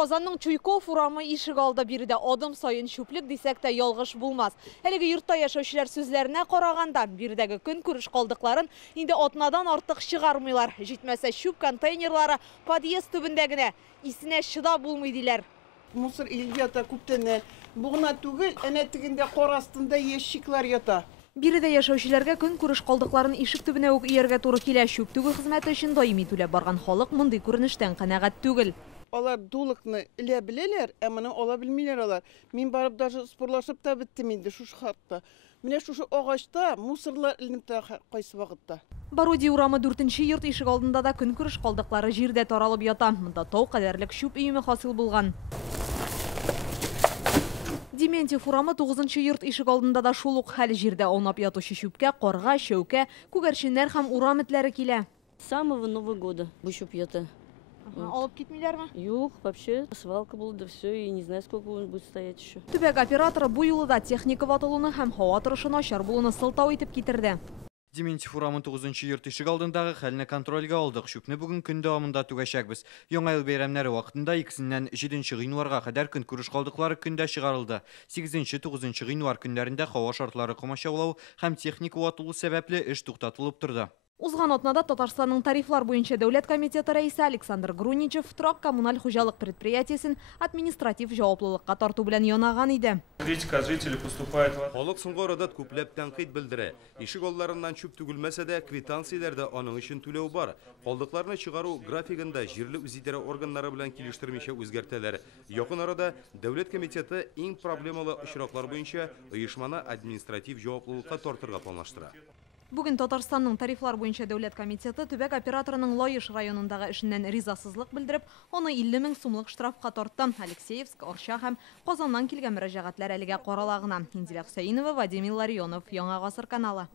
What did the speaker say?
Қазанның Чуйков урамы ишек алды бирде адым сайын шүплік десек те ялгыш булмас. Әлеге йортта яшәүчеләр сүзләренә караганда, бирдәге көн күреш калдыкларын инде атнадан артык чыгармыйлар. Җитмәсә шүп контейнерлары подъезд төбендә генә, исенә чыда булмый диләр. Мусор илгә ята күптән. Бугына түгел, әнә тегендә кар астында ящиклар ята. Биредә яшәүчеләргә көн күреш калдыкларын ишек төбенә үк ияргә туры килә. Шүп түгел хезмәте өчен даими түләп барган халык мондый күренештән канәгать түгел. Алар дулыкны илә беләләр, ә моны ала белмиләр алар. Мин барып даже спорлашып та биттем инде шушы хатта. Менә шушы агачта мусорлар иленеп тә кайсы вакытта. Баруди урамы 4-нче йорт ишек алдында да көн күреш калдыклары җирдә таралып ята. Монда тау кадәрлек шүп өеме хасил булган. Дементьев урамы 9-нчы йорт ишек алдында да шул ук хәл. Җирдә аунап ятучы шүпкә, карга, шәүкә, күгәрченнәр һәм урам этләре килә. С самого Нового года шүп ята. Алып китмиләрме? Юк, вообще свалка булды, все, и не знаю, сколько он будет стоять еще. Төбәк операторы бу юлы да техника ватылуны һәм һава торышы начар булуны сылтау итеп китерде. Дементьев урамы 9-нчы йорт ишек алдындагы хәлне контрольгә алдык. Шүпне бүген көн дәвамында түгәчәкбез. Яңа ел бәйрәмнәре вакытында 2-ннән 7 гыйнварга кадәр көн күреш калдыклары көндә чыгарылды. 8-9 гыйнвар көннәрендә һава шартлары комачаулау һәм техника ватылу сәбәпле эш туктатылып торды. Узган атнада Татарстанның тарифлар буенча дәүләт комитеты рәисе Александр Груничев торак коммуналь хуҗалык предприятиесен административ җаваплылыкка тарту белән янаган иде. Критика жителей поступает. Халык соңгы арада күпләп тәнкыйть белдерә. Ишек алларыннан чүп түгелмәсә дә квитанцияләрдә аның өчен түләү бар. Калдыкларны чыгару графигында җирле үзидарә органнары белән килештермичә үзгәртәләр. Якын арада дәүләт комитеты иң проблемалы очраклар буенча оешманы административ җаваплылыкка тартырга планлаштыра. Бүген Татарстанның тарифлар буенча дәүләт комитеты төбәк операторының Лаеш районындагы эшеннән ризасызлык белдереп, аны 50 000 сумлык штрафка тартты. Алексеевск, Арча һәм Казаннан килгән мөрәҗәгатьләр әлегә карала гына. Инзилә Хөсәенова, Вадим Илларионов, Яңа гасыр каналы.